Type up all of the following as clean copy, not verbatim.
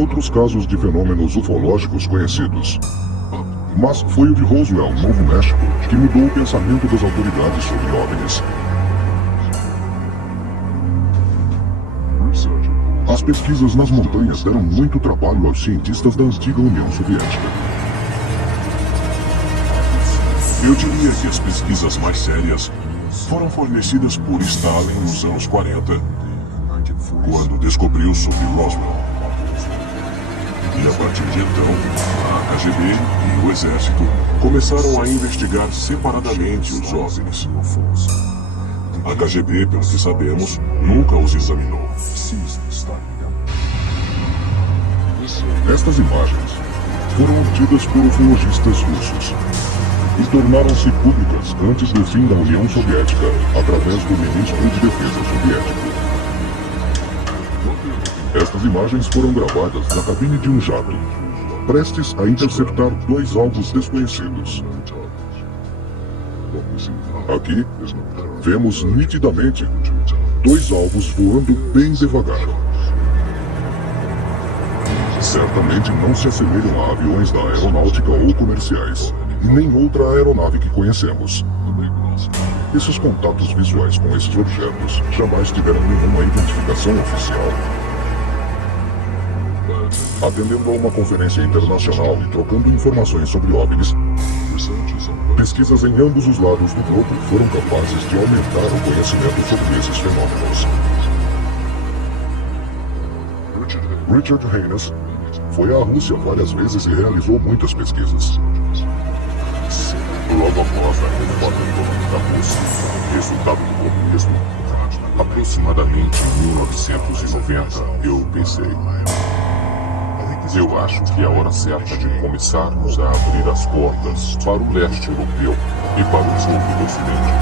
outros casos de fenômenos ufológicos conhecidos. Mas foi o de Roswell, Novo México, que mudou o pensamento das autoridades sobre OVNIs. As pesquisas nas montanhas deram muito trabalho aos cientistas da antiga União Soviética. Eu diria que as pesquisas mais sérias foram fornecidas por Stalin nos anos 40, quando descobriu sobre Roswell. E a partir de então, a KGB e o Exército começaram a investigar separadamente os OVNIs. A KGB, pelo que sabemos, nunca os examinou. Estas imagens foram obtidas por ufologistas russos e tornaram-se públicas antes do fim da União Soviética, através do ministro de Defesa soviético. Estas imagens foram gravadas na cabine de um jato, prestes a interceptar dois alvos desconhecidos. Aqui, vemos nitidamente dois alvos voando bem devagar. Certamente não se assemelham a aviões da aeronáutica ou comerciais, e nem outra aeronave que conhecemos. Esses contatos visuais com esses objetos jamais tiveram nenhuma identificação oficial. Atendendo a uma conferência internacional e trocando informações sobre OVNIs, pesquisas em ambos os lados do globo foram capazes de aumentar o conhecimento sobre esses fenômenos. Richard Haynes foi à Rússia várias vezes e realizou muitas pesquisas. Logo após a reforma econômica russa, resultado do comunismo, aproximadamente em 1990, eu pensei: eu acho que é a hora certa de começarmos a abrir as portas para o leste europeu e para o sul do ocidente,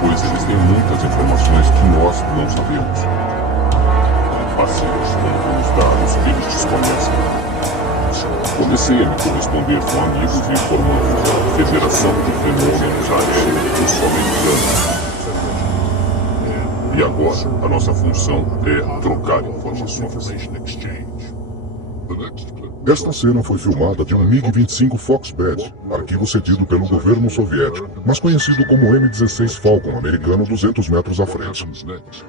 pois eles têm muitas informações que nós não sabemos. Assim, como vamos dar os que eles desconhecem. Comecei a me corresponder com amigos e formamos a Federação de Fenômenos Aéreos do Sul Americano. E agora, a nossa função é trocar informações. Esta cena foi filmada de um MiG-25 Foxbat, arquivo cedido pelo governo soviético, mas conhecido como M-16 Falcon americano 200 metros à frente.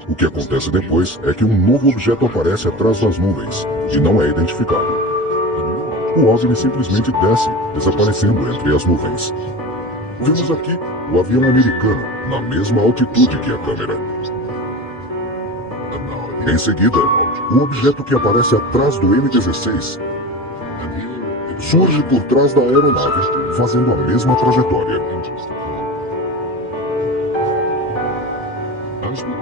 O que acontece depois é que um novo objeto aparece atrás das nuvens, e não é identificado. O OVNI simplesmente desce, desaparecendo entre as nuvens. Vimos aqui o avião americano, na mesma altitude que a câmera. Em seguida, o objeto que aparece atrás do M-16 surge por trás da aeronave, fazendo a mesma trajetória.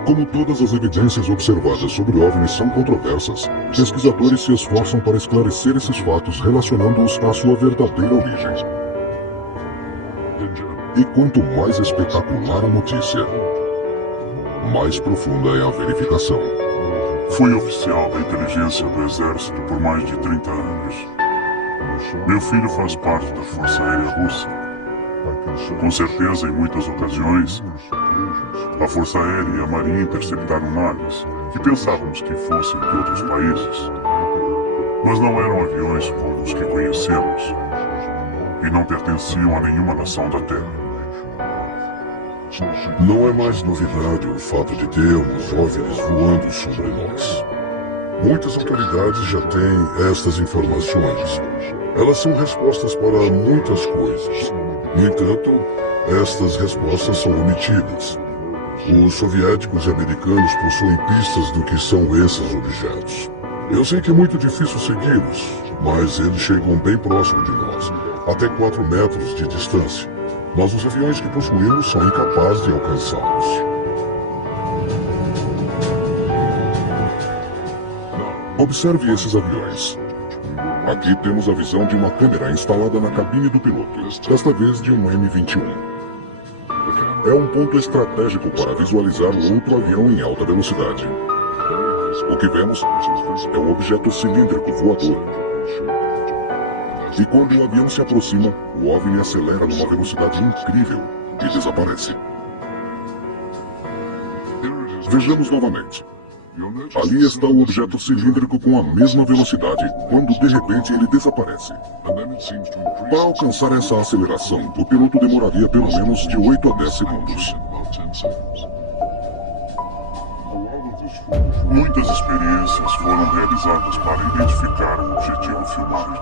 Como todas as evidências observadas sobre OVNIs são controversas, pesquisadores se esforçam para esclarecer esses fatos relacionando-os à sua verdadeira origem. E quanto mais espetacular a notícia, mais profunda é a verificação. Fui oficial da inteligência do Exército por mais de 30 anos. Meu filho faz parte da Força Aérea Russa. Com certeza, em muitas ocasiões, a Força Aérea e a Marinha interceptaram naves que pensávamos que fossem de outros países. Mas não eram aviões como os que conhecemos e não pertenciam a nenhuma nação da Terra. Não é mais novidade o fato de termos OVNIs voando sobre nós. Muitas autoridades já têm estas informações. Elas são respostas para muitas coisas. No entanto, estas respostas são omitidas. Os soviéticos e americanos possuem pistas do que são esses objetos. Eu sei que é muito difícil segui-los, mas eles chegam bem próximo de nós, até 4 metros de distância. Mas os aviões que possuímos são incapazes de alcançá-los. Observe esses aviões. Aqui temos a visão de uma câmera instalada na cabine do piloto, desta vez de um M-21. É um ponto estratégico para visualizar o outro avião em alta velocidade. O que vemos é um objeto cilíndrico voador. E quando o avião se aproxima, o OVNI acelera numa velocidade incrível e desaparece. Vejamos novamente. Ali está o objeto cilíndrico com a mesma velocidade, quando de repente ele desaparece. Para alcançar essa aceleração, o piloto demoraria pelo menos de 8 a 10 segundos. Muitas experiências foram realizadas para identificar o objetivo filmado.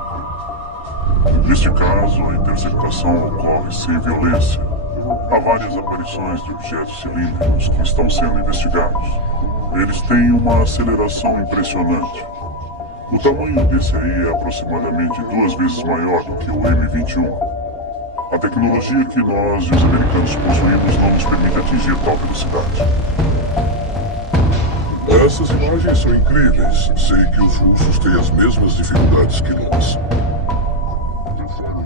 Neste caso, a interceptação ocorre sem violência. Há várias aparições de objetos cilíndricos que estão sendo investigados. Eles têm uma aceleração impressionante. O tamanho desse aí é aproximadamente 2 vezes maior do que o M21. A tecnologia que nós e os americanos possuímos não nos permite atingir tal velocidade. Essas imagens são incríveis. Sei que os russos têm as mesmas dificuldades que nós.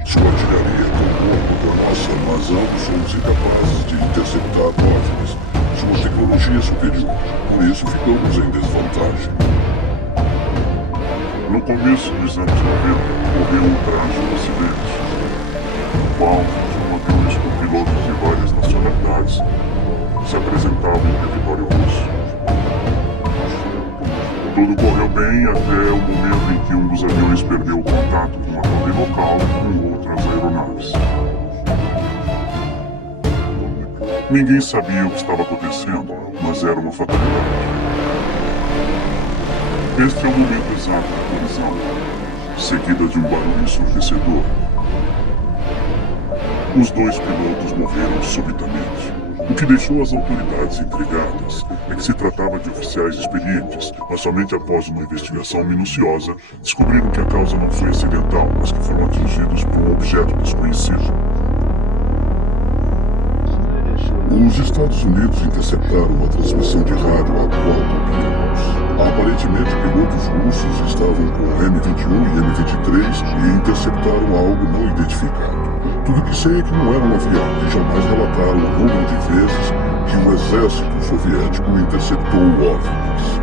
Sua artilharia é tão boa quanto a nossa, mas ambos somos incapazes de interceptar OVNIs. Sua tecnologia é superior, por isso ficamos em desvantagem. No começo dos anos 90, ocorreu um trágico acidente, no qual 21 aviões com pilotos de várias nacionalidades se apresentavam em território russo. Tudo correu bem até o momento em que um dos aviões perdeu o contato com uma torre local com outras aeronaves. Ninguém sabia o que estava acontecendo, mas era uma fatalidade. Este é o momento exato da colisão, seguida de um barulho ensurdecedor. Os 2 pilotos morreram subitamente. O que deixou as autoridades intrigadas é que se tratava de oficiais experientes, mas somente após uma investigação minuciosa descobriram que a causa não foi acidental, mas que foram atingidos por um objeto desconhecido. Os Estados Unidos interceptaram uma transmissão de rádio a qual copiamos. Aparentemente, pilotos russos estavam com o M21 e M23 e interceptaram algo não identificado. Tudo que sei é que não era um avião e jamais relataram o número de vezes que o exército soviético interceptou OVNIs.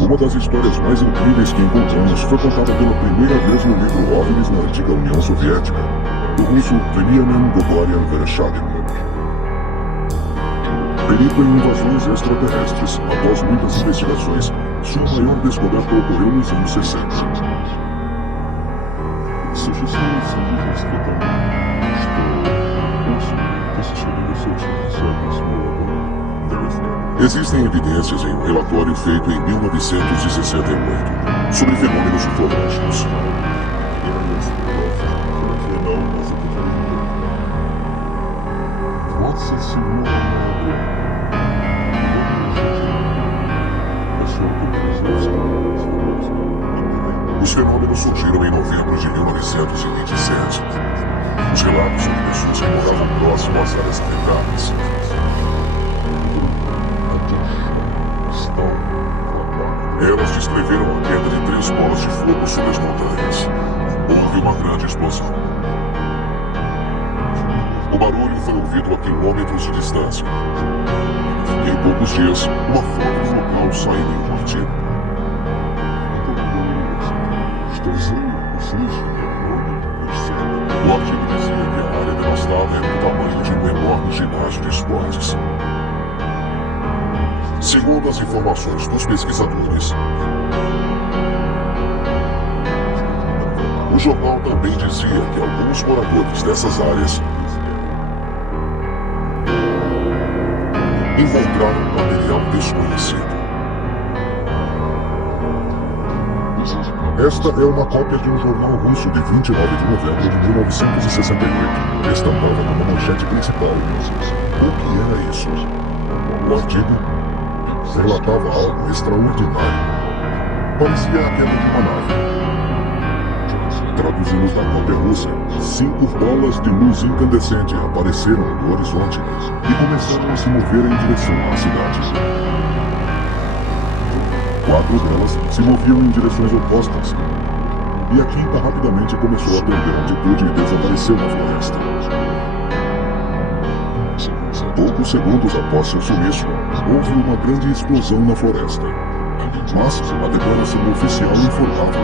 Uma das histórias mais incríveis que encontramos foi contada pela primeira vez no livro OVNIs na antiga União Soviética, do russo Veniamin Gogorian Vereshchagin. Perito em invasões extraterrestres, após muitas investigações, sua maior descoberta ocorreu nos anos 60. Existem evidências em um relatório feito em 1968 sobre fenômenos ufológicos. Os fenômenos surgiram em novembro de 1927. Os relatos são de pessoas que moravam próximo às áreas afetadas. Elas descreveram a queda de 3 bolas de fogo sobre as montanhas. Houve uma grande explosão. O barulho foi ouvido a quilômetros de distância. Em poucos dias, uma foto do local saiu em um artigo. O artigo dizia que a área devastada era do tamanho de um enorme ginásio de esportes. Segundo as informações dos pesquisadores, o jornal também dizia que alguns moradores dessas áreas encontraram material desconhecido. Esta é uma cópia de um jornal russo de 29 de novembro de 1968. Estampava numa manchete principal. O que era isso? O artigo relatava algo extraordinário. Parecia a queda de uma nave. Traduzimos da cópia russa, 5 bolas de luz incandescente apareceram no horizonte e começaram a se mover em direção à cidade. 4 delas se moviam em direções opostas. E a quinta rapidamente começou a perder altitude e desapareceu na floresta. Poucos segundos após seu sumiço, houve uma grande explosão na floresta. Mas a declaração oficial informava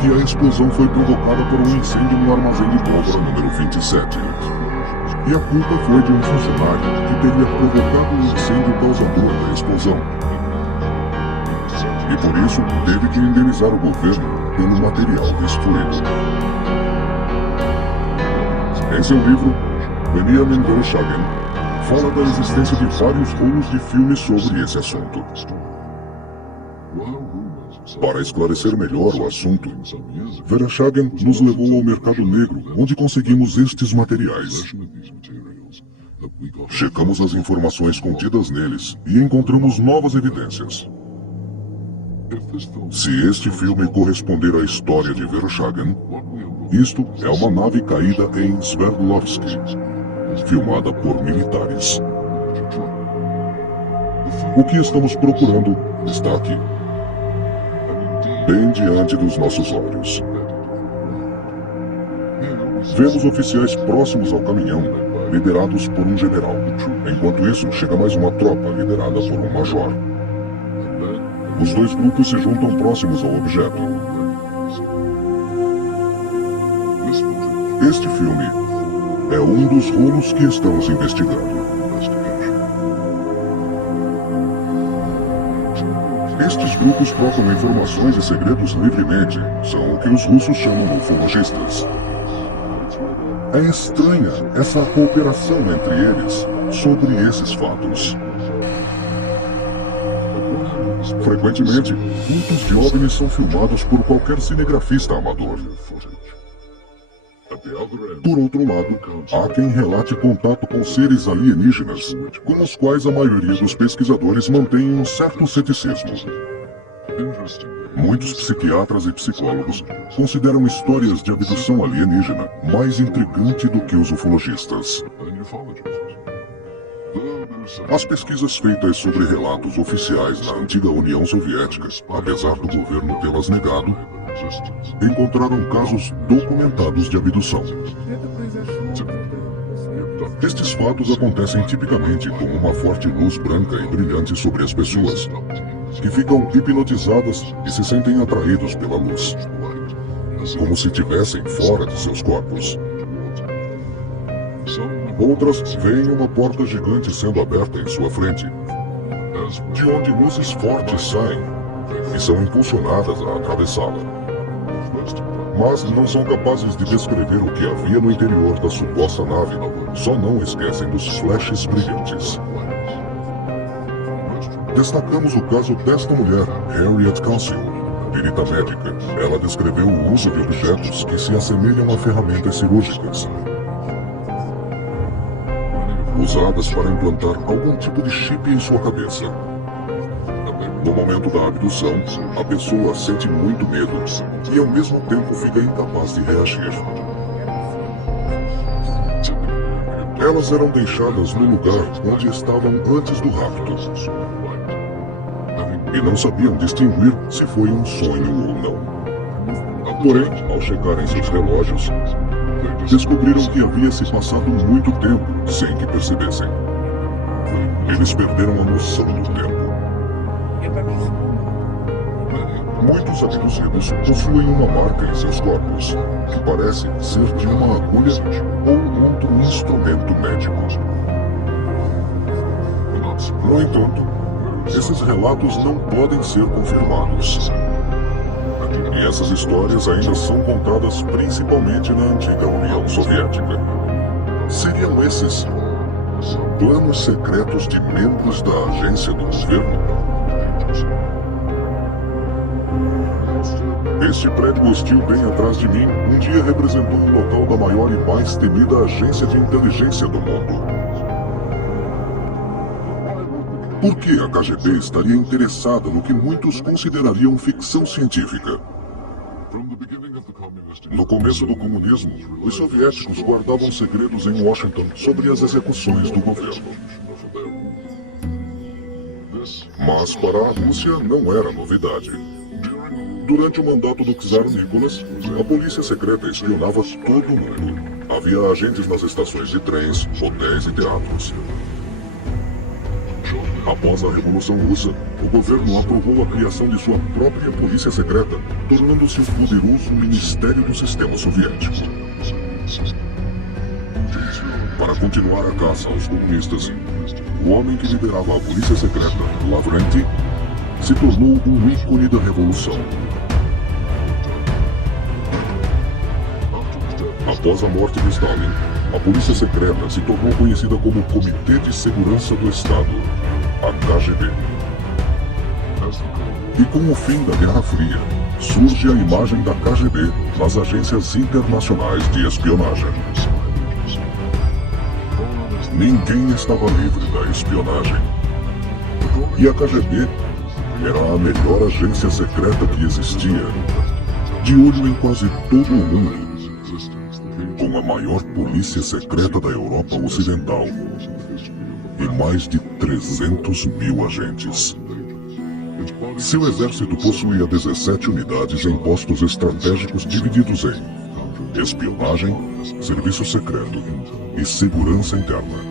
que a explosão foi provocada por um incêndio no armazém de pólvora número 27. E a culpa foi de um funcionário que teria provocado o incêndio causador da explosão. E por isso teve que indenizar o governo pelo material destruído. Em seu livro, Benjamin Veroshagen fala da existência de vários rolos de filmes sobre esse assunto. Para esclarecer melhor o assunto, Veroshagen nos levou ao mercado negro, onde conseguimos estes materiais. Checamos as informações contidas neles e encontramos novas evidências. Se este filme corresponder à história de Veroshagen, isto é uma nave caída em Sverdlovsk, filmada por militares. O que estamos procurando está aqui, bem diante dos nossos olhos. Vemos oficiais próximos ao caminhão, liderados por um general. Enquanto isso, chega mais uma tropa liderada por um major. Os dois grupos se juntam próximos ao objeto. Este filme é um dos rolos que estamos investigando. Estes grupos trocam informações e segredos livremente. São o que os russos chamam ufologistas. É estranha essa cooperação entre eles sobre esses fatos. Frequentemente, cultos de OVNIs são filmados por qualquer cinegrafista amador. Por outro lado, há quem relate contato com seres alienígenas, com os quais a maioria dos pesquisadores mantém um certo ceticismo. Muitos psiquiatras e psicólogos consideram histórias de abdução alienígena mais intrigante do que os ufologistas. As pesquisas feitas sobre relatos oficiais na antiga União Soviética, apesar do governo tê-las negado, encontraram casos documentados de abdução. Estes fatos acontecem tipicamente com uma forte luz branca e brilhante sobre as pessoas, que ficam hipnotizadas e se sentem atraídos pela luz, como se estivessem fora de seus corpos. Outras veem uma porta gigante sendo aberta em sua frente, de onde luzes fortes saem e são impulsionadas a atravessá-la. Mas não são capazes de descrever o que havia no interior da suposta nave, só não esquecem dos flashes brilhantes. Destacamos o caso desta mulher, Harriet Council, perita médica. Ela descreveu o uso de objetos que se assemelham a ferramentas cirúrgicas, usadas para implantar algum tipo de chip em sua cabeça. No momento da abdução, a pessoa sente muito medo e ao mesmo tempo fica incapaz de reagir. Elas eram deixadas no lugar onde estavam antes do rapto e não sabiam distinguir se foi um sonho ou não. Porém, ao checarem seus relógios, descobriram que havia se passado muito tempo sem que percebessem. Eles perderam a noção do tempo. Muitos abduzidos possuem uma marca em seus corpos, que parece ser de uma agulha ou outro instrumento médico. No entanto, esses relatos não podem ser confirmados. E essas histórias ainda são contadas principalmente na antiga União Soviética. Seriam esses planos secretos de membros da agência do governo? Este prédio hostil bem atrás de mim um dia representou o local da maior e mais temida agência de inteligência do mundo. Por que a KGB estaria interessada no que muitos considerariam ficção científica? No começo do comunismo, os soviéticos guardavam segredos em Washington sobre as execuções do governo. Mas para a Rússia não era novidade. Durante o mandato do czar Nicholas, a polícia secreta espionava todo o mundo. Havia agentes nas estações de trens, hotéis e teatros. Após a Revolução Russa, o governo aprovou a criação de sua própria polícia secreta, tornando-se o poderoso Ministério do Sistema Soviético. Para continuar a caça aos comunistas, o homem que liderava a polícia secreta, Lavrenti, se tornou um ícone da revolução. Após a morte de Stalin, a polícia secreta se tornou conhecida como Comitê de Segurança do Estado, a KGB. E com o fim da Guerra Fria, surge a imagem da KGB nas agências internacionais de espionagem. Ninguém estava livre da espionagem. E a KGB era a melhor agência secreta que existia, de olho em quase todo o mundo, com a maior polícia secreta da Europa Ocidental e mais de 300 mil agentes. Seu exército possuía 17 unidades em postos estratégicos divididos em espionagem, serviço secreto e segurança interna.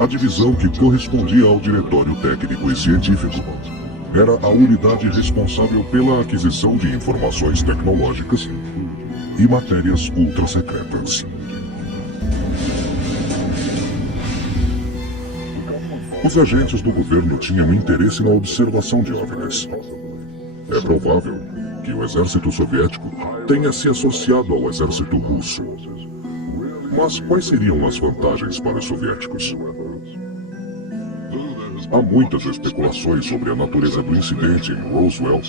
A divisão que correspondia ao Diretório Técnico e Científico era a unidade responsável pela aquisição de informações tecnológicas e matérias ultrasecretas. Os agentes do governo tinham interesse na observação de OVNIs. É provável que o exército soviético tenha se associado ao exército russo. Mas quais seriam as vantagens para os soviéticos? Há muitas especulações sobre a natureza do incidente em Roswell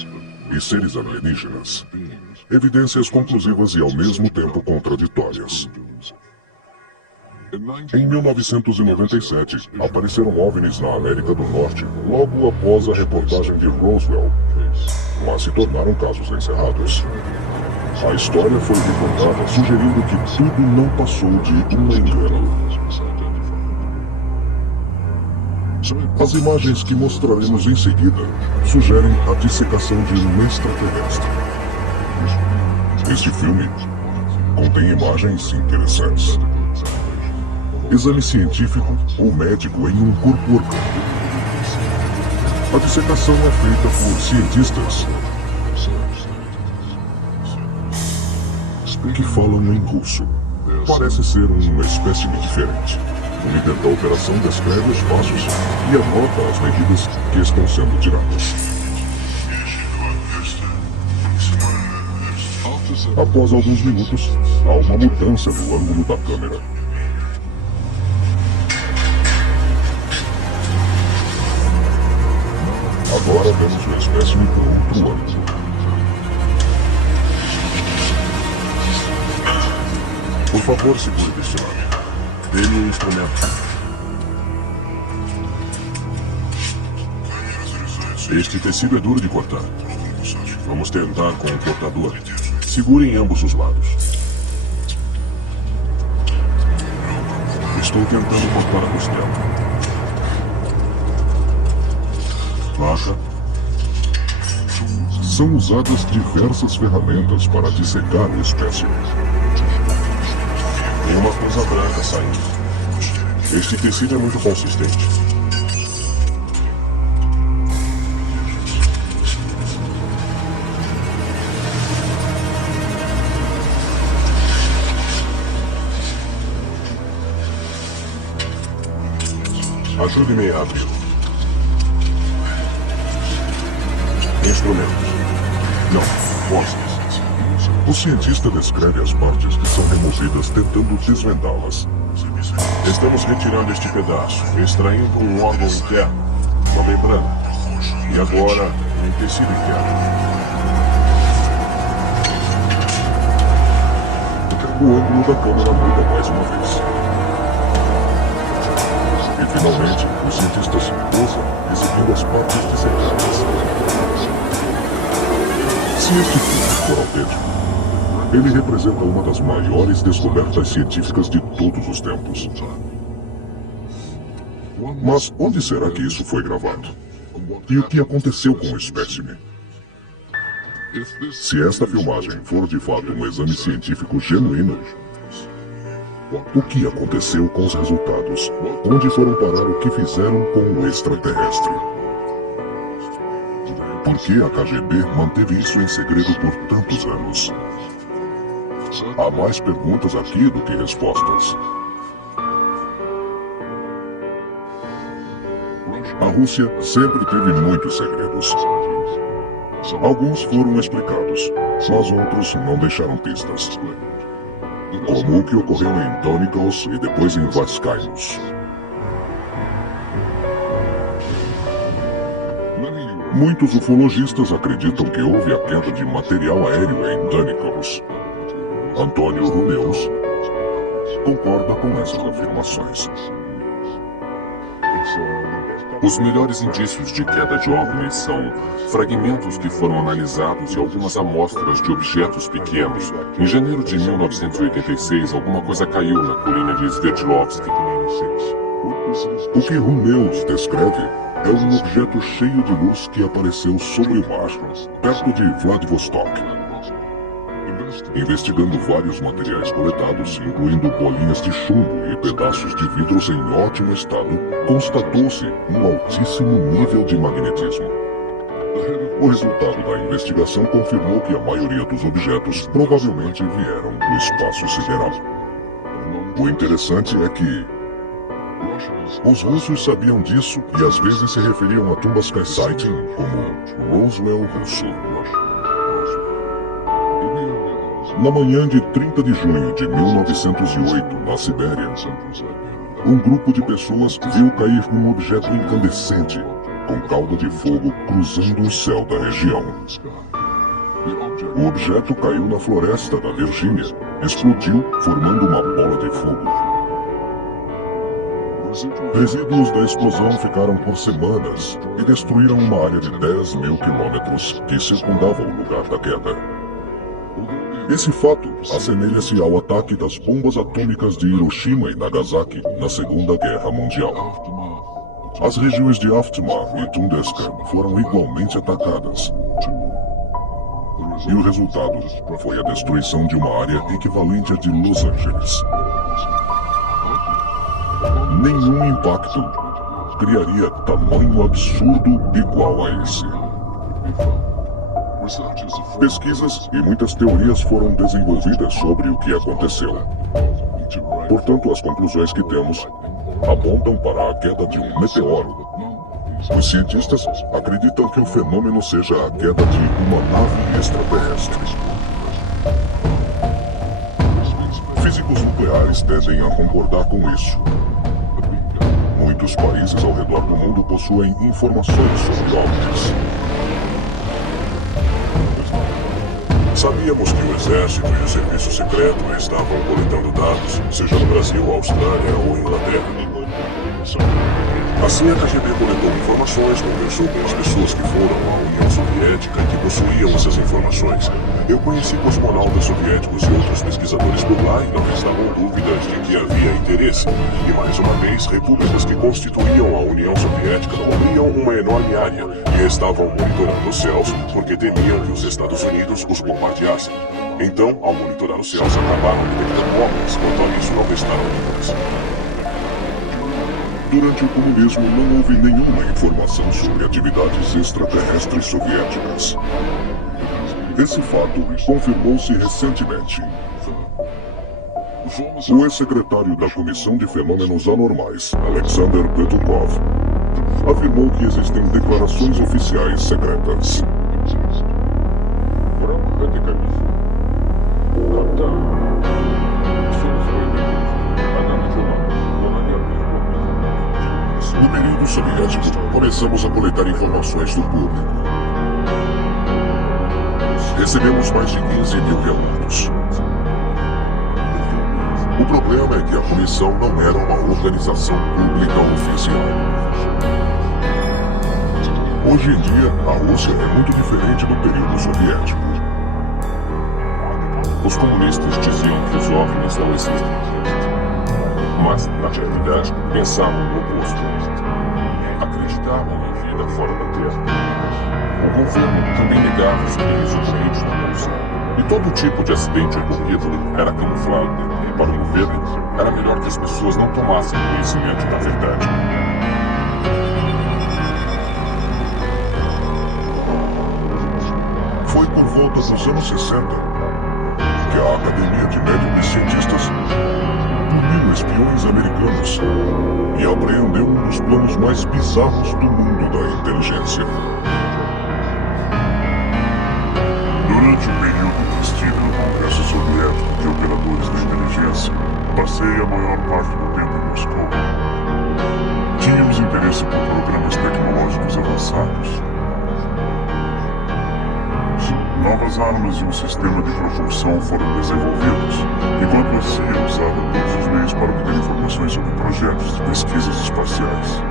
e seres alienígenas. Evidências conclusivas e ao mesmo tempo contraditórias. Em 1997, apareceram OVNIs na América do Norte logo após a reportagem de Roswell, mas se tornaram casos encerrados. A história foi reportada sugerindo que tudo não passou de um engano. As imagens que mostraremos em seguida sugerem a dissecação de um extraterrestre. Este filme contém imagens interessantes. Exame científico ou médico em um corpo orgânico. A dissecação é feita por cientistas que falam em russo. Parece ser uma espécie diferente. O líder da operação descreve os passos e anota as medidas que estão sendo tiradas. Após alguns minutos, há uma mudança no ângulo da câmera. Agora vemos o espécime por outro ângulo. Por favor, segure deste lado. Dê-me o instrumento. Este tecido é duro de cortar. Vamos tentar com o cortador. Segure em ambos os lados. Estou tentando cortar a costela. Faca. São usadas diversas ferramentas para dissecar o espécime. Tem uma coisa branca saindo. Este tecido é muito consistente. Ajude-me a abrir. Instrumentos. Não, fósseis. O cientista descreve as partes que são removidas tentando desvendá-las. Estamos retirando este pedaço, extraindo um órgão interno, uma membrana, e agora um tecido interno. O ângulo da câmera muda mais uma vez. E finalmente, o cientista se pousa, exibindo as partes dissecadas. Se este filme for autêntico, ele representa uma das maiores descobertas científicas de todos os tempos. Mas onde será que isso foi gravado? E o que aconteceu com o espécime? Se esta filmagem for de fato um exame científico genuíno, o que aconteceu com os resultados? Onde foram parar o que fizeram com o extraterrestre? Por que a KGB manteve isso em segredo por tantos anos? Há mais perguntas aqui do que respostas. A Rússia sempre teve muitos segredos. Alguns foram explicados, mas outros não deixaram pistas. Como o que ocorreu em Donikos e depois em Vaskainos. Muitos ufologistas acreditam que houve a queda de material aéreo em Donikos. Antônio Rumeus concorda com essas afirmações. Os melhores indícios de queda de OVNIs são fragmentos que foram analisados e algumas amostras de objetos pequenos. Em janeiro de 1986, alguma coisa caiu na colina de Sverdlovsk. O que Rumeus descreve é um objeto cheio de luz que apareceu sobre o mar, perto de Vladivostok. Investigando vários materiais coletados, incluindo bolinhas de chumbo e pedaços de vidros em ótimo estado, constatou-se um altíssimo nível de magnetismo. O resultado da investigação confirmou que a maioria dos objetos provavelmente vieram do espaço sideral. O interessante é que os russos sabiam disso e às vezes se referiam a Tumbaskaya Sighting como Roswell russo. Na manhã de 30 de junho de 1908, na Sibéria, um grupo de pessoas viu cair um objeto incandescente com cauda de fogo cruzando o céu da região. O objeto caiu na floresta da Virgínia, explodiu formando uma bola de fogo. Resíduos da explosão ficaram por semanas e destruíram uma área de 10 mil quilômetros que circundava o lugar da queda. Esse fato assemelha-se ao ataque das bombas atômicas de Hiroshima e Nagasaki na Segunda Guerra Mundial. As regiões de Aftma e Tundeska foram igualmente atacadas. E o resultado foi a destruição de uma área equivalente à de Los Angeles. Nenhum impacto criaria tamanho absurdo igual a esse. Pesquisas e muitas teorias foram desenvolvidas sobre o que aconteceu. Portanto, as conclusões que temos apontam para a queda de um meteoro. Os cientistas acreditam que o fenômeno seja a queda de uma nave extraterrestre. Físicos nucleares tendem a concordar com isso. Muitos países ao redor do mundo possuem informações sobre OVNIs. Sabíamos que o Exército e o Serviço Secreto estavam coletando dados, seja no Brasil, Austrália ou Inglaterra. Assim, a KGB coletou informações, conversou com as pessoas que foram à União Soviética e que possuíam essas informações. Eu conheci cosmonautas soviéticos e outros pesquisadores por lá e não restavam dúvidas de que havia interesse. E mais uma vez, repúblicas que constituíam a União Soviética cobriam uma enorme área e estavam monitorando os céus porque temiam que os Estados Unidos os bombardeassem. Então, ao monitorar os céus, acabaram detectando OVNIs. Quanto a isso, não restaram dúvidas. Durante o comunismo não houve nenhuma informação sobre atividades extraterrestres soviéticas. Esse fato confirmou-se recentemente. O ex-secretário da Comissão de Fenômenos Anormais, Alexander Petukov, afirmou que existem declarações oficiais secretas. No período soviético, começamos a coletar informações do público. Recebemos mais de 15 mil relatos. O problema é que a comissão não era uma organização pública oficial. Hoje em dia, a Rússia é muito diferente do período soviético. Os comunistas diziam que os OVNIs não existem. Mas, na realidade, pensavam no oposto. Acreditavam em vida fora da Terra. O governo também negava os crimes ocorridos na Rússia. E todo tipo de acidente ocorrido era camuflado. Para o governo, era melhor que as pessoas não tomassem conhecimento da verdade. Foi por volta dos anos 60 que a Academia de Médicos e Cientistas puniu espiões americanos e apreendeu um dos planos mais bizarros do mundo da inteligência. Durante o período que estive no Congresso Soviético de Operadores da Inteligência, passei a maior parte do tempo em Moscou. Tínhamos interesse por programas tecnológicos avançados. Novas armas e um sistema de propulsão foram desenvolvidos, enquanto a CIA usava todos os meios para obter informações sobre projetos de pesquisas espaciais.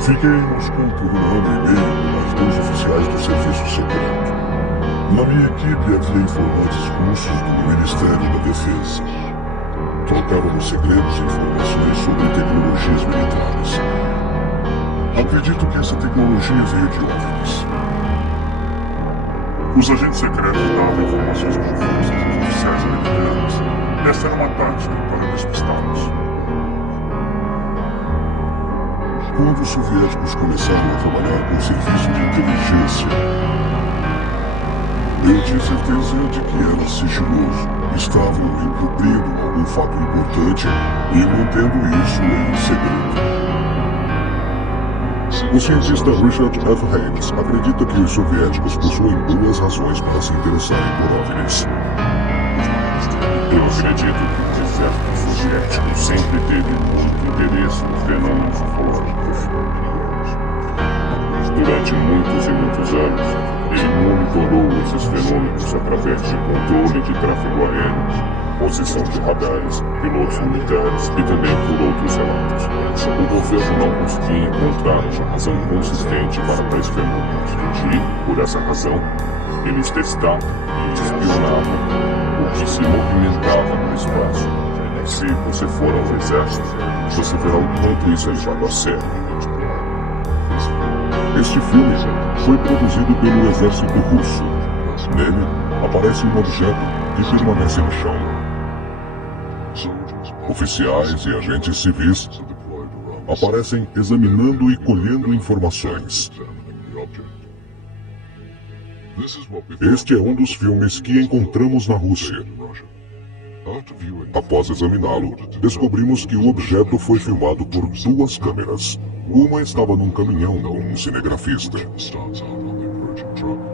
Fiquei em Moscou por 1 ano e meio com mais 2 oficiais do serviço secreto. Na minha equipe havia informantes russos do Ministério da Defesa. Trocávamos segredos e informações sobre tecnologias militares. Acredito que essa tecnologia veio de OVNIs. Os agentes secretos davam informações confusas aos oficiais americanos. Essa era uma tática para despistá-los. Quando os soviéticos começaram a trabalhar com o serviço de inteligência, eu tinha certeza de que era sigiloso. Estavam encobrindo algum fato importante e mantendo isso em segredo. O cientista Richard F. Haynes acredita que os soviéticos possuem 2 razões para se interessarem por OVNIs. Eu acredito que o exército soviético sempre teve muito interesse nos fenômenos ufológicos. Durante muitos e muitos anos, ele monitorou esses fenômenos através de controle de tráfego aéreo, posição de radares, pilotos militares e também por outros relatos. O governo não conseguia encontrar uma razão consistente para tais fenômenos e, por essa razão, eles testavam e espionavam o que se movimentava no espaço. Se você for ao exército, você verá o quanto isso é levado a sério. Este filme foi produzido pelo exército russo. Nele, aparece um objeto que permanece no chão. Oficiais e agentes civis aparecem examinando e colhendo informações. Este é um dos filmes que encontramos na Rússia. Após examiná-lo, descobrimos que o objeto foi filmado por 2 câmeras. Uma estava num caminhão com um cinegrafista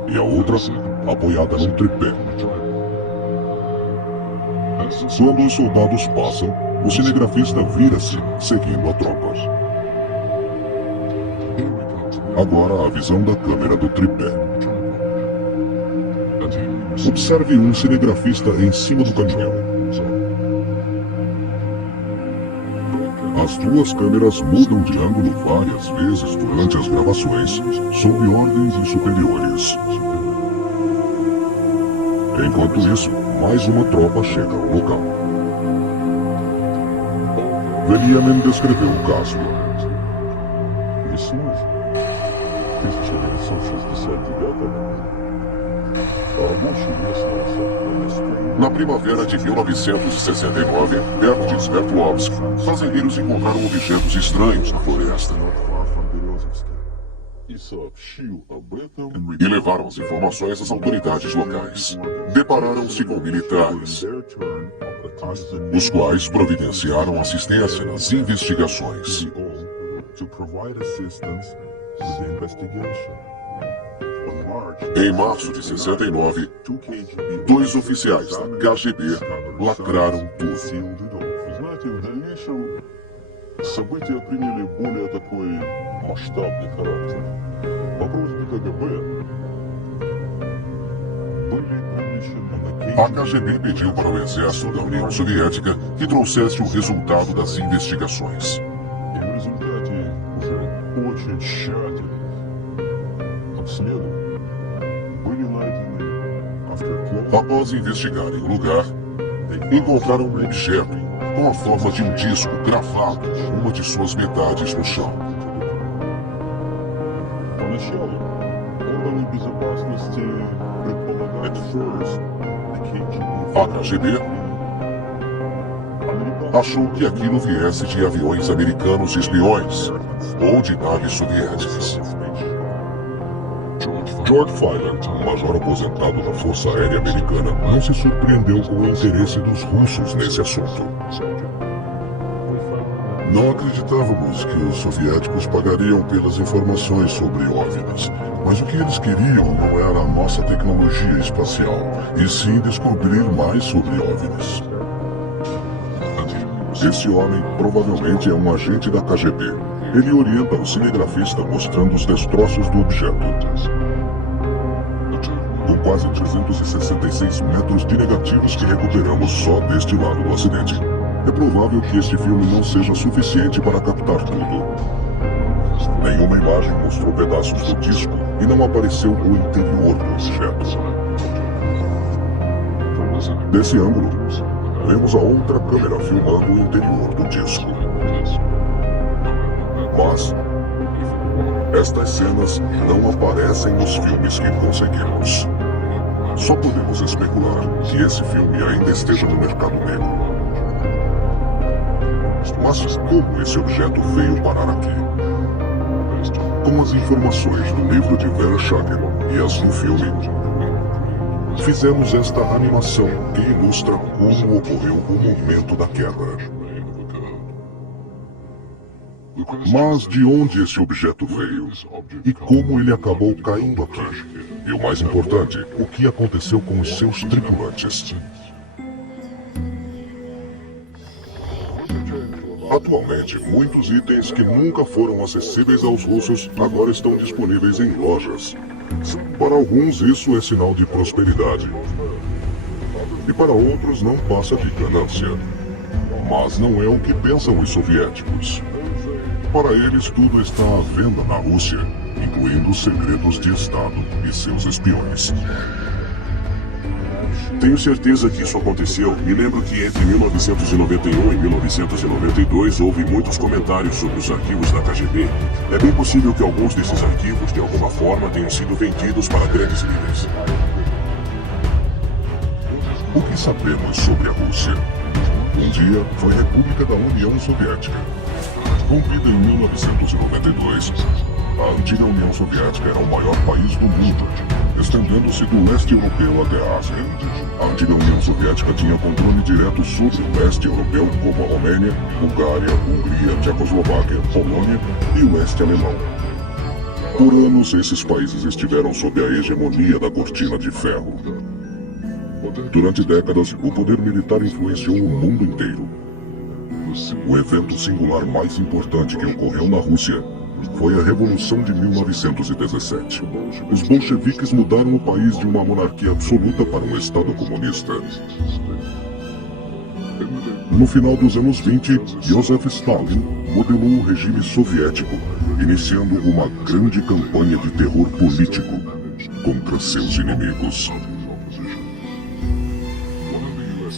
e a outra apoiada num tripé. Quando os soldados passam, o cinegrafista vira-se, seguindo a tropa. Agora a visão da câmera do tripé. Observe um cinegrafista em cima do caminhão. As 2 câmeras mudam de ângulo várias vezes durante as gravações, sob ordens de superiores. Enquanto isso, mais uma tropa chega ao local. Veliamin descreveu o caso. Na primavera de 1969, perto de Sverdlovsk, fazendeiros encontraram objetos estranhos na floresta. E levaram as informações às autoridades locais. Depararam-se com militares, os quais providenciaram assistência nas investigações. Em março de 69, 2 oficiais da KGB lacraram tudo. События приняли более такой масштабный характер. По просьбе КГБ были помещены A KGB pediu para o exército da União Soviética que trouxesse o resultado das investigações. и в результате уже очень тщательных обследований были найдены Após investigarem o lugar, encontraram um objeto com a forma de um disco gravado em uma de suas metades no chão. Поначалу органы безопасности предполагали, A KGB achou que aquilo viesse de aviões americanos de espiões ou de naves soviéticas. George Filand, um major aposentado da Força Aérea Americana, não se surpreendeu com o interesse dos russos nesse assunto. Não acreditávamos que os soviéticos pagariam pelas informações sobre OVNIs, mas o que eles queriam não era a nossa tecnologia espacial, e sim descobrir mais sobre OVNIs. Esse homem provavelmente é um agente da KGB. Ele orienta o cinegrafista mostrando os destroços do objeto. Com quase 366 metros de negativos que recuperamos só deste lado do acidente, é provável que este filme não seja suficiente para captar tudo. Nenhuma imagem mostrou pedaços do disco e não apareceu o interior do objeto. Desse ângulo, vemos a outra câmera filmando o interior do disco. Mas estas cenas não aparecem nos filmes que conseguimos. Só podemos especular que esse filme ainda esteja no mercado negro. Mas como esse objeto veio parar aqui? Com as informações do livro de Vera Schager e as do filme, fizemos esta animação que ilustra como ocorreu o momento da queda. Mas de onde esse objeto veio? E como ele acabou caindo aqui? E o mais importante, o que aconteceu com os seus tripulantes? Atualmente, muitos itens que nunca foram acessíveis aos russos agora estão disponíveis em lojas. Para alguns, isso é sinal de prosperidade. E para outros, não passa de ganância. Mas não é o que pensam os soviéticos. Para eles, tudo está à venda na Rússia, incluindo os segredos de Estado e seus espiões. Tenho certeza que isso aconteceu. Me lembro que entre 1991 e 1992 houve muitos comentários sobre os arquivos da KGB. É bem possível que alguns desses arquivos, de alguma forma, tenham sido vendidos para grandes líderes. O que sabemos sobre a Rússia? Um dia foi República da União Soviética. Rompida em 1992, a antiga União Soviética era o maior país do mundo, estendendo-se do leste europeu até a Ásia. A antiga União Soviética tinha controle direto sobre o leste europeu, como a Romênia, Bulgária, Hungria, Tchecoslováquia, Polônia e o leste alemão. Por anos, esses países estiveram sob a hegemonia da cortina de ferro. Durante décadas, o poder militar influenciou o mundo inteiro. O evento singular mais importante que ocorreu na Rússia foi a Revolução de 1917. Os bolcheviques mudaram o país de uma monarquia absoluta para um Estado comunista. No final dos anos 20, Joseph Stalin modelou o regime soviético, iniciando uma grande campanha de terror político contra seus inimigos.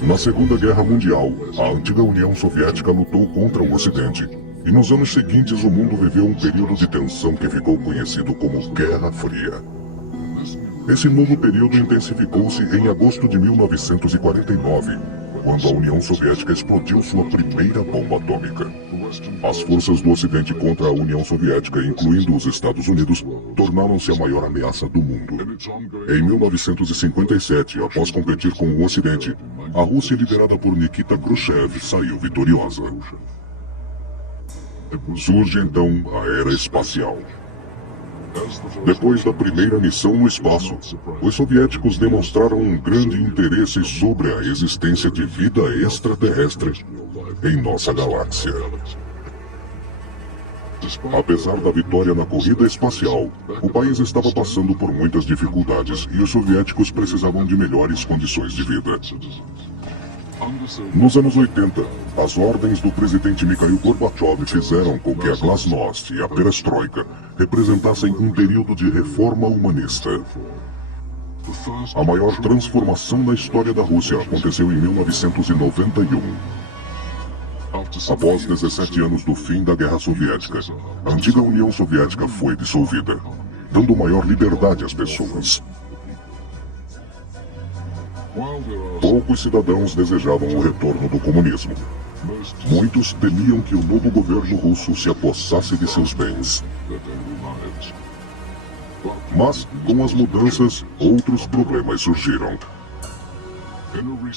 Na Segunda Guerra Mundial, a antiga União Soviética lutou contra o Ocidente, e nos anos seguintes o mundo viveu um período de tensão que ficou conhecido como Guerra Fria. Esse novo período intensificou-se em agosto de 1949, quando a União Soviética explodiu sua primeira bomba atômica. As forças do Ocidente contra a União Soviética, incluindo os Estados Unidos, tornaram-se a maior ameaça do mundo. Em 1957, após competir com o Ocidente, a Rússia, liderada por Nikita Khrushchev, saiu vitoriosa. Surge então a Era Espacial. Depois da primeira missão no espaço, os soviéticos demonstraram um grande interesse sobre a existência de vida extraterrestre em nossa galáxia. Apesar da vitória na corrida espacial, o país estava passando por muitas dificuldades e os soviéticos precisavam de melhores condições de vida. Nos anos 80, as ordens do presidente Mikhail Gorbachev fizeram com que a Glasnost e a Perestroika representassem um período de reforma humanista. A maior transformação na história da Rússia aconteceu em 1991. Após 17 anos do fim da Guerra Soviética, a antiga União Soviética foi dissolvida, dando maior liberdade às pessoas. Poucos cidadãos desejavam o retorno do comunismo. Muitos temiam que o novo governo russo se apossasse de seus bens. Mas, com as mudanças, outros problemas surgiram.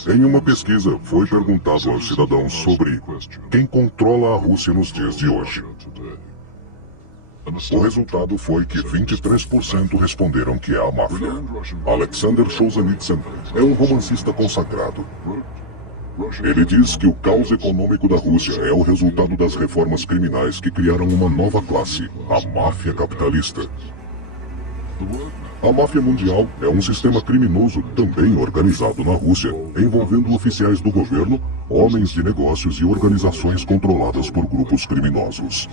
Em uma pesquisa, foi perguntado aos cidadãos sobre quem controla a Rússia nos dias de hoje. O resultado foi que 23% responderam que é a máfia. Alexander Solzhenitsyn é um romancista consagrado. Ele diz que o caos econômico da Rússia é o resultado das reformas criminais que criaram uma nova classe, a máfia capitalista. A máfia mundial é um sistema criminoso também organizado na Rússia, envolvendo oficiais do governo, homens de negócios e organizações controladas por grupos criminosos.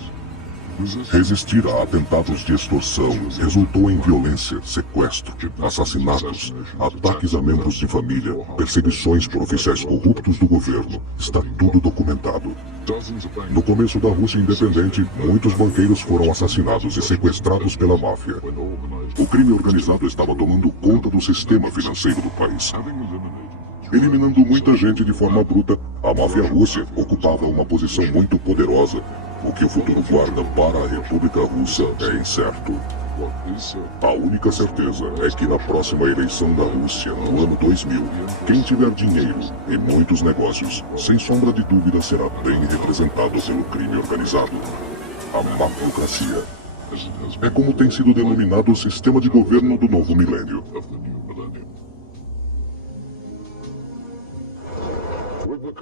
Resistir a atentados de extorsão resultou em violência, sequestro, assassinatos, ataques a membros de família, perseguições por oficiais corruptos do governo. Está tudo documentado. No começo da Rússia independente, muitos banqueiros foram assassinados e sequestrados pela máfia. O crime organizado estava tomando conta do sistema financeiro do país. Eliminando muita gente de forma bruta, a máfia russa ocupava uma posição muito poderosa. O que o futuro guarda para a República Russa é incerto. A única certeza é que na próxima eleição da Rússia, no ano 2000, quem tiver dinheiro e muitos negócios, sem sombra de dúvida será bem representado pelo crime organizado. A mafiocracia. É como tem sido denominado o sistema de governo do novo milênio.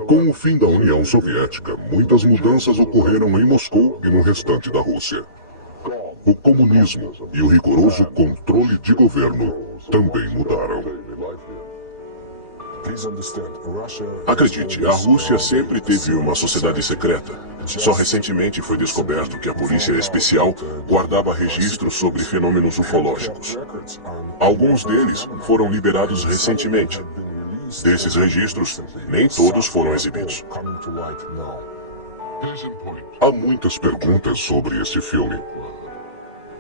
Com o fim da União Soviética, muitas mudanças ocorreram em Moscou e no restante da Rússia. O comunismo e o rigoroso controle de governo também mudaram. Acredite, a Rússia sempre teve uma sociedade secreta. Só recentemente foi descoberto que a polícia especial guardava registros sobre fenômenos ufológicos. Alguns deles foram liberados recentemente. Desses registros, nem todos foram exibidos. Há muitas perguntas sobre este filme,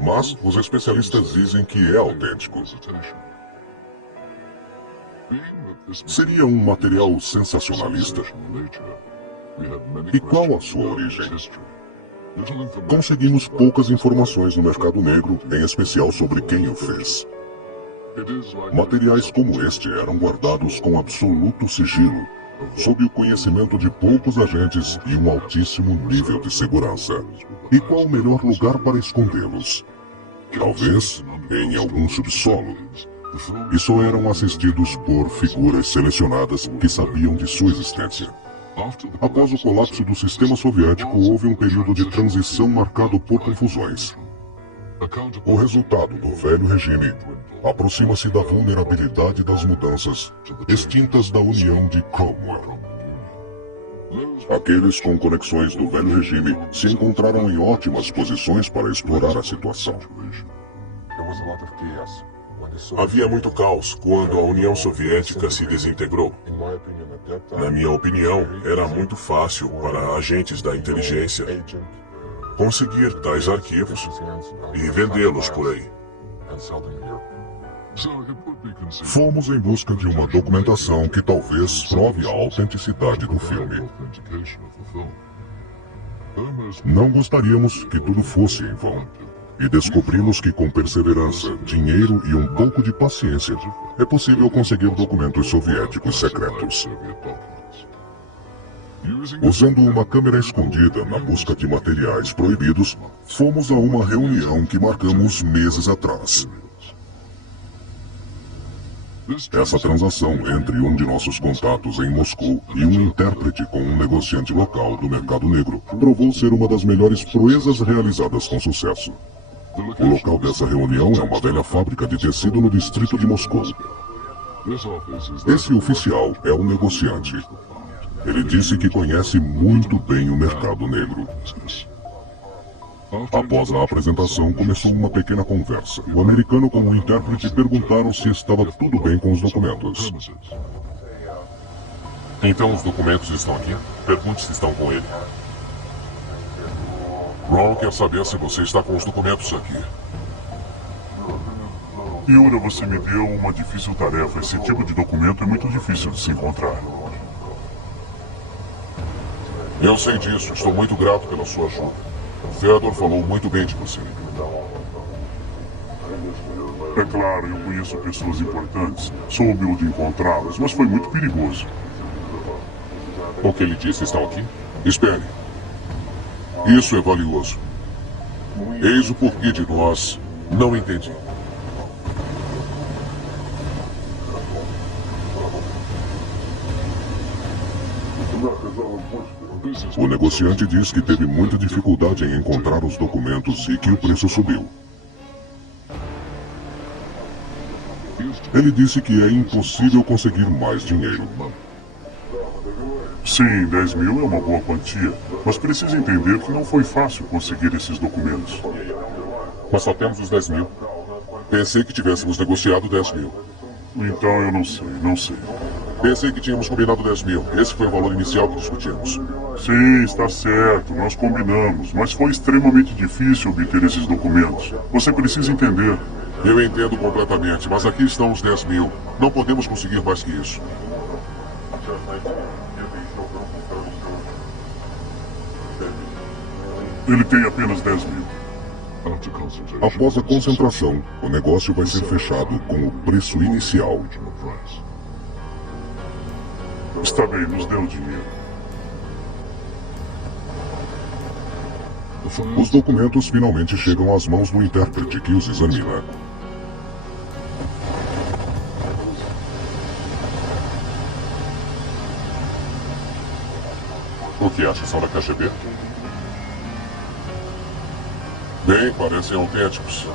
mas os especialistas dizem que é autêntico. Seria um material sensacionalista? E qual a sua origem? Conseguimos poucas informações no mercado negro, em especial sobre quem o fez. Materiais como este eram guardados com absoluto sigilo, sob o conhecimento de poucos agentes e um altíssimo nível de segurança. E qual o melhor lugar para escondê-los? Talvez em algum subsolo. E só eram assistidos por figuras selecionadas que sabiam de sua existência. Após o colapso do sistema soviético, houve um período de transição marcado por confusões. O resultado do velho regime aproxima-se da vulnerabilidade das mudanças extintas da União de Cromwell. Aqueles com conexões do velho regime se encontraram em ótimas posições para explorar a situação. Havia muito caos quando a União Soviética se desintegrou. Na minha opinião, era muito fácil para agentes da inteligência conseguir tais arquivos e vendê-los por aí. Fomos em busca de uma documentação que talvez prove a autenticidade do filme. Não gostaríamos que tudo fosse em vão. E descobrimos que com perseverança, dinheiro e um pouco de paciência, é possível conseguir documentos soviéticos secretos. Usando uma câmera escondida na busca de materiais proibidos, fomos a uma reunião que marcamos meses atrás. Essa transação entre um de nossos contatos em Moscou e um intérprete com um negociante local do mercado negro provou ser uma das melhores proezas realizadas com sucesso. O local dessa reunião é uma velha fábrica de tecido no distrito de Moscou. Esse oficial é o negociante. Ele disse que conhece muito bem o mercado negro. Após a apresentação, começou uma pequena conversa. O americano com o intérprete perguntaram se estava tudo bem com os documentos. Então os documentos estão aqui? Pergunte se estão com ele. Ron quer saber se você está com os documentos aqui. Yura, você me deu uma difícil tarefa. Esse tipo de documento é muito difícil de se encontrar. Eu sei disso, estou muito grato pela sua ajuda. Fedor falou muito bem de você. É claro, eu conheço pessoas importantes. Soube onde encontrá-las, mas foi muito perigoso. O que ele disse está aqui? Espere. Isso é valioso. Eis o porquê de nós. Não entendi. O negociante diz que teve muita dificuldade em encontrar os documentos e que o preço subiu. Ele disse que é impossível conseguir mais dinheiro. Sim, 10 mil é uma boa quantia, mas precisa entender que não foi fácil conseguir esses documentos. Mas só temos os 10 mil. Pensei que tivéssemos negociado 10 mil. Então eu não sei. Pensei que tínhamos combinado 10 mil. Esse foi o valor inicial que discutimos. Sim, está certo, nós combinamos, mas foi extremamente difícil obter esses documentos. Você precisa entender. Eu entendo completamente, mas aqui estão os 10 mil. Não podemos conseguir mais que isso. Ele tem apenas 10 mil. Após a concentração, o negócio vai ser fechado com o preço inicial. Está bem, nos dê o dinheiro. Os documentos finalmente chegam às mãos do intérprete que os examina. O que acha? São da KGB? Bem, parecem autênticos.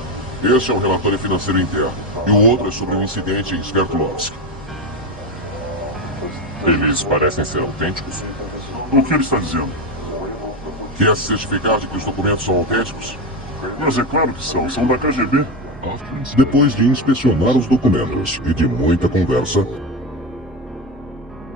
Este é o relatório financeiro interno, e o outro é sobre um incidente em Sverdlovsk. Eles parecem ser autênticos? O que ele está dizendo? Quer se certificar de que os documentos são autênticos? Mas é claro que são da KGB. Depois de inspecionar os documentos e de muita conversa,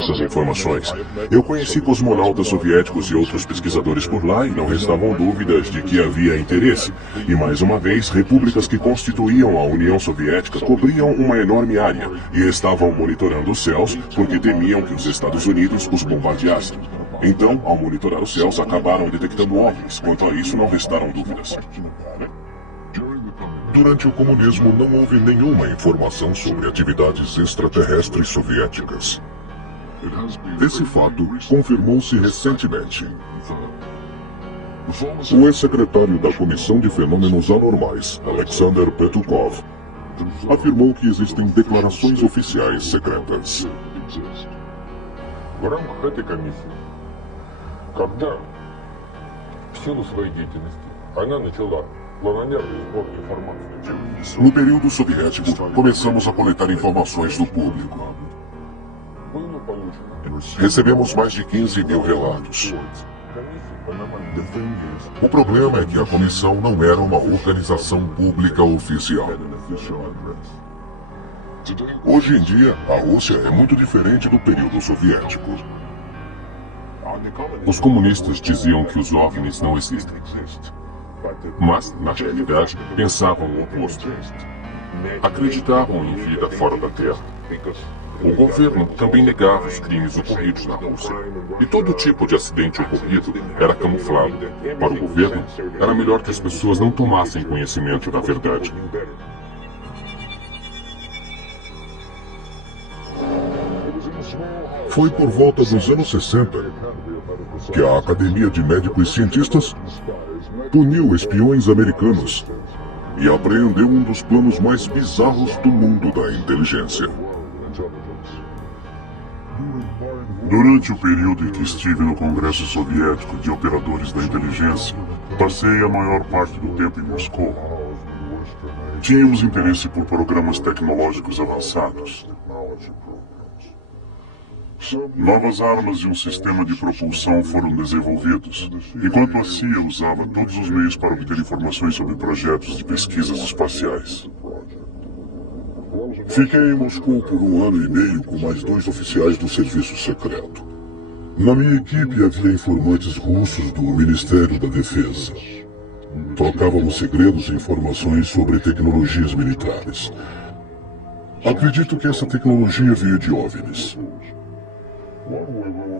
Essas informações. Eu conheci cosmonautas soviéticos e outros pesquisadores por lá e não restavam dúvidas de que havia interesse. E mais uma vez, repúblicas que constituíam a União Soviética cobriam uma enorme área e estavam monitorando os céus porque temiam que os Estados Unidos os bombardeassem. Então, ao monitorar os céus, acabaram detectando OVNIs. Quanto a isso, não restaram dúvidas. durante o comunismo não houve nenhuma informação sobre atividades extraterrestres soviéticas. Esse fato confirmou-se recentemente. O ex-secretário da Comissão de Fenômenos Anormais, Alexander Petukov, afirmou que existem declarações oficiais secretas. В рамках этой комиссии, когда в силу своей деятельности она начала планомерный сбор информации. No período soviético, começamos a coletar informações do público. Было получено Recebemos mais de 15 mil relatos. комиссии по нормальному. O problema é que a comissão não era uma organização pública oficial. Hoje em dia, a Rússia é muito diferente do período soviético. Os comunistas diziam que os OVNIs não existem. Mas, na realidade, pensavam o oposto. Acreditavam em vida fora da Terra. O governo também negava os crimes ocorridos na Rússia. E todo tipo de acidente ocorrido era camuflado. Para o governo, era melhor que as pessoas não tomassem conhecimento da verdade. Foi por volta dos anos 60 que a Academia de Médicos e Cientistas puniu espiões americanos e apreendeu um dos planos mais bizarros do mundo da inteligência. Durante o período em que estive no Congresso Soviético de Operadores da Inteligência, passei a maior parte do tempo em Moscou. Tínhamos interesse por programas tecnológicos avançados. Novas armas e um sistema de propulsão foram desenvolvidos, enquanto a CIA usava todos os meios para obter informações sobre projetos de pesquisas espaciais. Fiquei em Moscou por 1 ano e meio com mais 2 oficiais do serviço secreto. Na minha equipe havia informantes russos do Ministério da Defesa. Trocávamos segredos e informações sobre tecnologias militares. Acredito que essa tecnologia veio de OVNIs.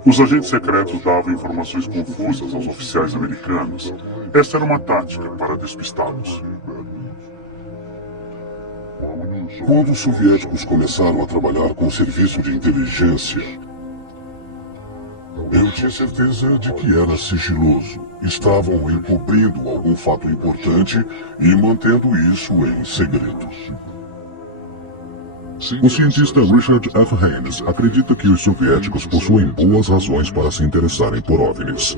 Os agentes secretos davam informações confusas aos oficiais americanos. Esta era uma tática para despistá-los. Quando os soviéticos começaram a trabalhar com o serviço de inteligência, eu tinha certeza de que era sigiloso. Estavam encobrindo algum fato importante e mantendo isso em segredo. O cientista Richard F. Haynes acredita que os soviéticos possuem boas razões para se interessarem por OVNIs.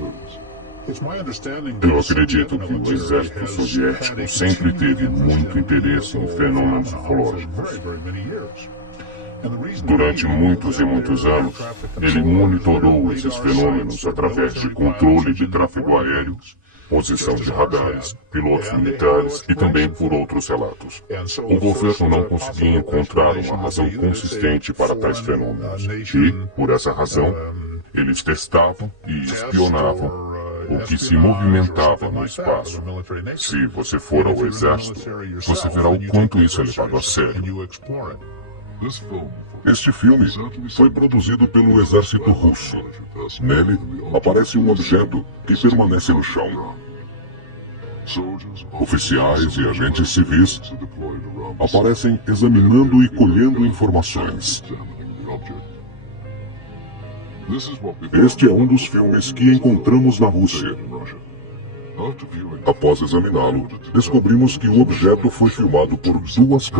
Eu acredito que o exército soviético sempre teve muito interesse em fenômenos ufológicos. Durante muitos e muitos anos, ele monitorou esses fenômenos através de controle de tráfego aéreo, posição de radares, pilotos militares e também por outros relatos. O governo não conseguia encontrar uma razão consistente para tais fenômenos e, por essa razão, eles testavam e espionavam o que se movimentava no espaço. Se você for ao exército, você verá o quanto isso é levado a sério. Este filme foi produzido pelo exército russo. Nele, aparece um objeto que permanece no chão. Oficiais e agentes civis aparecem examinando e colhendo informações. Este é um dos filmes que encontramos na Rússia. Após examiná-lo, descobrimos que o objeto foi filmado por duas câmeras.